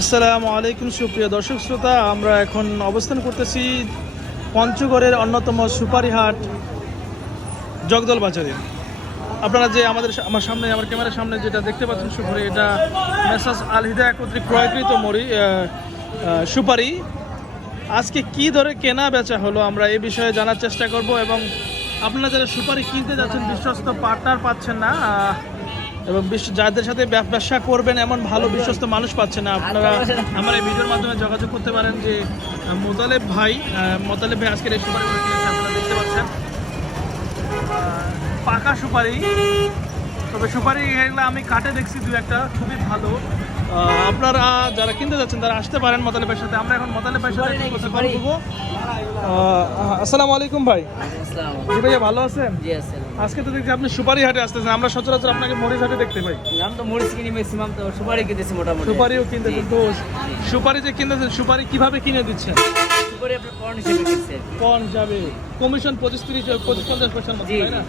আসসালামু আলাইকুম সুপ্রিয় দর্শক শ্রোতা, আমরা এখন অবস্থান করতেছি পঞ্চগড়ের অন্যতম সুপারি হাট জগদল বাজারে। আপনারা যে আমার সামনে, আমার ক্যামেরার সামনে যেটা দেখতে পাচ্ছেন সুপারি, এটা মেসার্স আল হিদায়া কর্তৃক ক্রয়কৃত সুপারি। আজকে কি দরে কেনা বেচা হলো আমরা এই বিষয়ে জানার চেষ্টা করব, এবং আপনারা যারা সুপারি কিনতে যাচ্ছেন বিশ্বস্ত পার্টনার পাচ্ছেন না, এবং যাদের সাথে ব্যবসা করবেন এমন ভালো বিশ্বস্ত মানুষ পাচ্ছেন না, আপনারা আমার এই ভিডিওর মাধ্যমে যোগাযোগ করতে পারেন। যে মোতালেব ভাই আজকের এই সুপারিগুলো কিনেছে, আপনারা দেখতে পাচ্ছেন পাকা সুপারি। তবে সুপারি এগুলো আমি কাটে দেখছি দু একটা, খুবই ভালো। আপনারা যারা কিনতে যাচ্ছেন তারা আসতে পারেন মোতালেবের সাথে। আমরা এখন মোতালেবের সাথে কথা বলবো। আসসালামু আলাইকুম ভাই। জি ভাইয়া, ভালো আছেন? আজকে তো দেখছি আপনি সুপারি হাটে আসতেছেন, আমরা সচরাচর আপনাকে মরিচ হাটে দেখতে পাই। আমি তো মরিচ কিনি ম্যাক্সিমাম, তো সুপারি কিনতেছি মোটামুটি। সুপারিও কিনতেছেন? তো সুপারি যে কিনতেছেন, সুপারি কিভাবে কিনে দিচ্ছেন? সুপারি আপনার পণ হিসেবে কিনছে। পণ যাবে কমিশন 25-30-50% মতো, তাই না?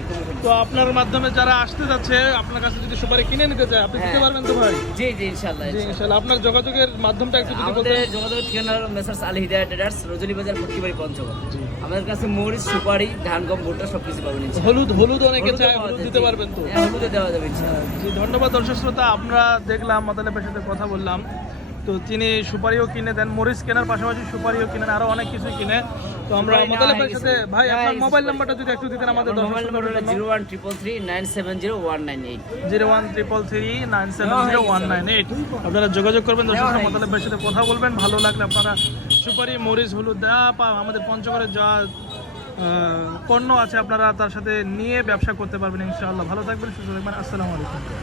তো আপনার মাধ্যমে যারা আসতে যাচ্ছে আপনার কাছে যদি সুপারি কিনে নিতে চায়, আপনি দিতে পারবেন তো ভাই? জি জি ইনশাআল্লাহ। জি ইনশাআল্লাহ। আপনার যোগাযোগের মাধ্যমটা একটু যদি বলতেন। আমাদের যোগাযোগের ঠিকানা হলো মেসার্স আল হিদায়া ট্রেডার্স, রজনী বাজার, ফকিরবাড়ি, পঞ্চগড়। আমাদের কাছে মরিচ, সুপারি, ধান, গম, ভুট্টা সবকিছু পাবেন ইনশাআল্লাহ। হলুদ অনেকে চায়, হলুদ দিতে পারবেন তো? হ্যাঁ, হলুদে দেওয়া যাবে ইনশাআল্লাহ। জি ধন্যবাদ দর্শক শ্রোতা, আমরা দেখলাম মোতালেবের সাথে কথা বললাম, তো তিনি সুপারিও কিনে দেন, মরিচ কেনার পাশাপাশি সুপারিও কিনেন, আরো অনেক কিছুই কিনে। তো আমরা মোতালেবের সাথে, ভাই আপনার মোবাইল নাম্বারটা যদি একটু দিতেন আমাদের দর্শক। মোবাইল নাম্বার হলো 01333 01333 আপনারা যোগাযোগ করবেন দর্শক, মোতালেবের সাথে কথা বলবেন। ভালো লাগলে আপনারা সুপারি, মরিচ, হলুদ আমাদের পঞ্চগড়ের যা পণ্য আছে আপনারা তার সাথে নিয়ে ব্যবসা করতে পারবেন ইনশাআল্লাহ। ভালো থাকবেন, সুস্থ থাকবেন। আসসালামু আলাইকুম।